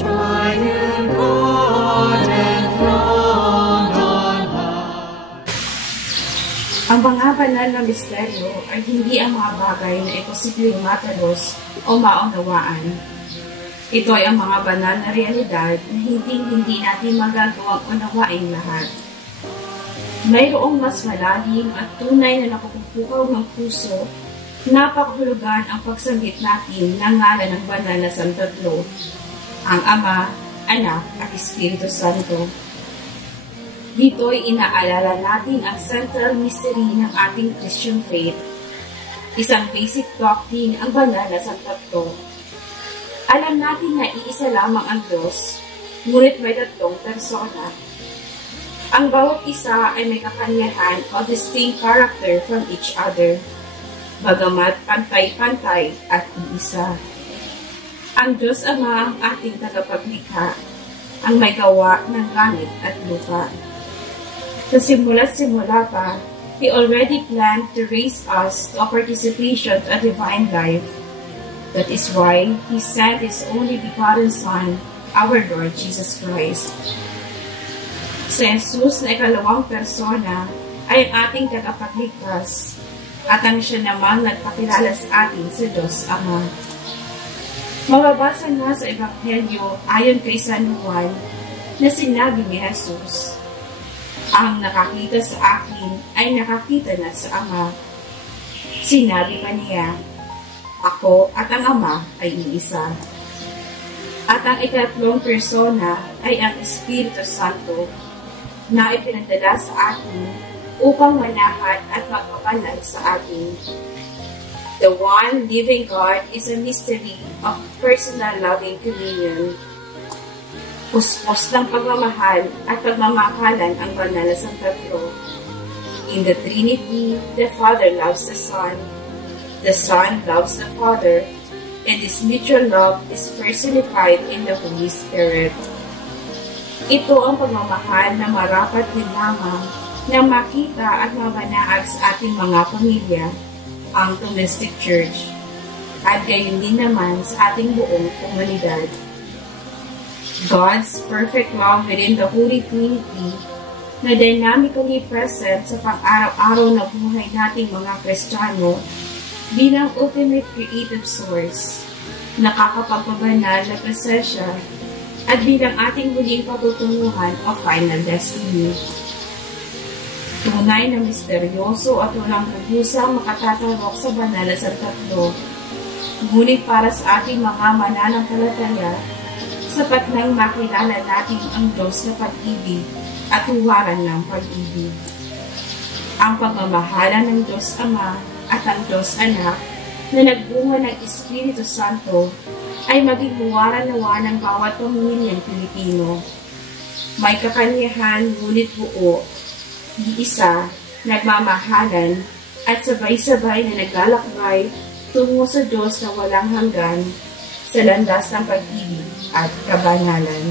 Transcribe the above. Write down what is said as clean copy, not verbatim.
triune God enthroned on high. Ang mga banal na misteryo ay hindi ang mga bagay na imposibleng matalos o maunawaan. Ito ay ang mga banal na realidad na hindi natin magagawang unawain lahat. Mayroong mas malalim at tunay na napupukaw ng puso, napakahulugan ang pagsanggit natin ng ngalan ng banal na Santatlo, ang Ama, Anak at Espiritu Santo. Dito'y inaalala natin ang central mystery ng ating Christian faith. Isang basic doctrine ang banal na Santatlo. Alam natin na iisa lamang ang Diyos, ngunit may tatlong persona. Ang bawat isa ay may kakanyahan o distinct character from each other, bagamat pantay-pantay at iisa. Ang Diyos Ama ang ating tagapaglikha, ang may gawa ng langit at lupa. Sa simula't-simula pa, He already planned to raise us to a participation to a divine life. That is why He sent His only begotten Son, our Lord Jesus Christ. Si Jesus na ikalawang persona ay ang ating tagapagligtas at ang siya namang nagpakilala sa atin sa Diyos Ama. Mababasa nga sa Ebanghelyo ayon kay San Juan na sinabi ni Jesus, "Ang nakakita sa akin ay nakakita na sa Ama." Sinabi pa niya, "Ako at ang Ama ay iisa." At ang ikatlong persona ay ang Espiritu Santo na ipinadala sa atin upang manahan at magpapanal sa atin. The one living God is a mystery of personal loving communion. Puspos ng pagmamahal at pagmamahalan ang banal na Santatlo. In the Trinity, the Father loves the Son loves the Father, and this mutual love is personified in the Holy Spirit. Ito ang pagmamahal na marapat din lamang na makita at mabanaag sa ating mga pamilya, ang domestic church, at gayon din naman sa ating buong komunidad. God's perfect love within the Holy Trinity na dynamically present sa pang-araw-araw na buhay nating mga Kristiyano bilang ultimate creative source, nakakapagpabanal na presensya at bilang ating huling patutunguhan o final destiny. Tunay na misteryoso at walang hugusang makatatalok sa banal na Santatlo. Ngunit para sa ating mga mananampalataya, sapat nang makilala natin ang Diyos na pag-ibig at huwaran ng pag-ibig. Ang pagmamahala ng Diyos Ama at ang Diyos Anak na nagbunga ng Espiritu Santo ay maging huwaran nawa ng bawat pamilyang Pilipino. May kakanyahan ngunit buo, iisa, nagmamahalan, at sabay-sabay na naglalakbay tungo sa Diyos na walang hanggan sa landas ng pag-ibig at kabanalan.